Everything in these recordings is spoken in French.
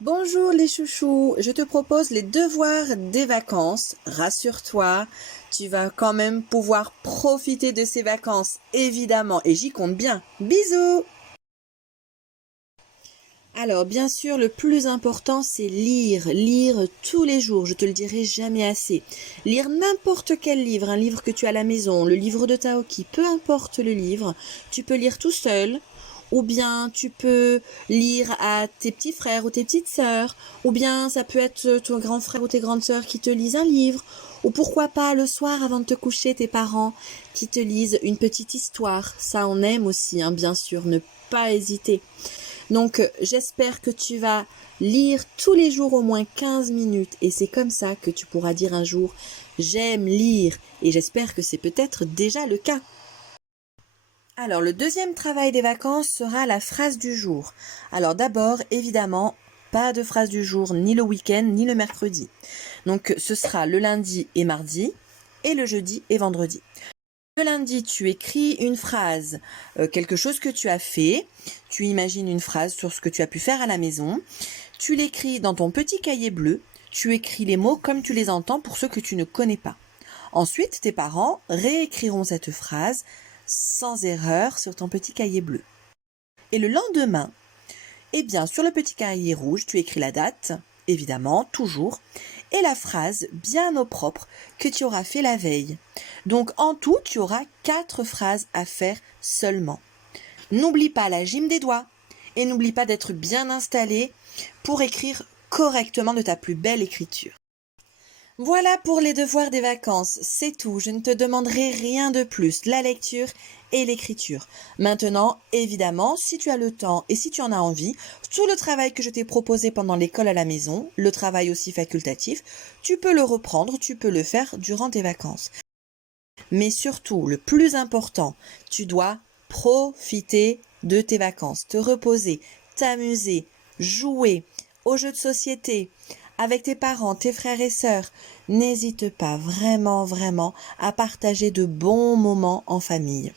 Bonjour les chouchous, je te propose les devoirs des vacances. Rassure-toi, tu vas quand même pouvoir profiter de ces vacances, évidemment, et j'y compte bien. Bisous! Alors, bien sûr, le plus important, c'est lire tous les jours, je te le dirai jamais assez. Lire n'importe quel livre, un livre que tu as à la maison, le livre de Taoki, peu importe le livre, tu peux lire tout seul, ou bien tu peux lire à tes petits frères ou tes petites sœurs, ou bien ça peut être ton grand frère ou tes grandes sœurs qui te lisent un livre, ou pourquoi pas le soir avant de te coucher, tes parents qui te lisent une petite histoire. Ça, on aime aussi, hein, bien sûr, ne pas hésiter. Donc, j'espère que tu vas lire tous les jours au moins 15 minutes et c'est comme ça que tu pourras dire un jour j'aime lire et j'espère que c'est peut-être déjà le cas. Alors, le deuxième travail des vacances sera la phrase du jour. Alors d'abord, évidemment, pas de phrase du jour ni le week-end ni le mercredi. Donc, ce sera le lundi et mardi et le jeudi et vendredi. Le lundi, tu écris une phrase, quelque chose que tu as fait, tu imagines une phrase sur ce que tu as pu faire à la maison, tu l'écris dans ton petit cahier bleu, tu écris les mots comme tu les entends pour ceux que tu ne connais pas. Ensuite, tes parents réécriront cette phrase sans erreur sur ton petit cahier bleu. Et le lendemain, eh bien, sur le petit cahier rouge, tu écris la date, évidemment, toujours, et la phrase bien au propre que tu auras fait la veille. Donc, en tout, tu auras 4 phrases à faire seulement. N'oublie pas la gym des doigts et n'oublie pas d'être bien installé pour écrire correctement de ta plus belle écriture. Voilà pour les devoirs des vacances, c'est tout, je ne te demanderai rien de plus, la lecture et l'écriture. Maintenant, évidemment, si tu as le temps et si tu en as envie, tout le travail que je t'ai proposé pendant l'école à la maison, le travail aussi facultatif, tu peux le reprendre, tu peux le faire durant tes vacances. Mais surtout, le plus important, tu dois profiter de tes vacances, te reposer, t'amuser, jouer aux jeux de société, avec tes parents, tes frères et sœurs. N'hésite pas vraiment, vraiment à partager de bons moments en famille.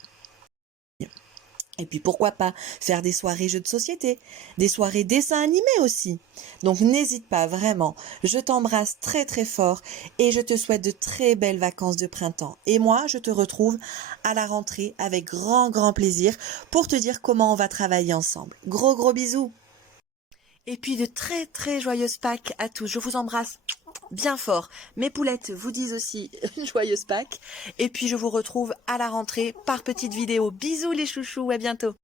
Et puis pourquoi pas faire des soirées jeux de société, des soirées dessins animés aussi. Donc n'hésite pas vraiment. Je t'embrasse très très fort et je te souhaite de très belles vacances de printemps. Et moi, je te retrouve à la rentrée avec grand grand plaisir pour te dire comment on va travailler ensemble. Gros gros bisous. Et puis de très très joyeuses Pâques à tous. Je vous embrasse bien fort. Mes poulettes vous disent aussi joyeuses Pâques. Et puis je vous retrouve à la rentrée par petite vidéo. Bisous les chouchous, à bientôt.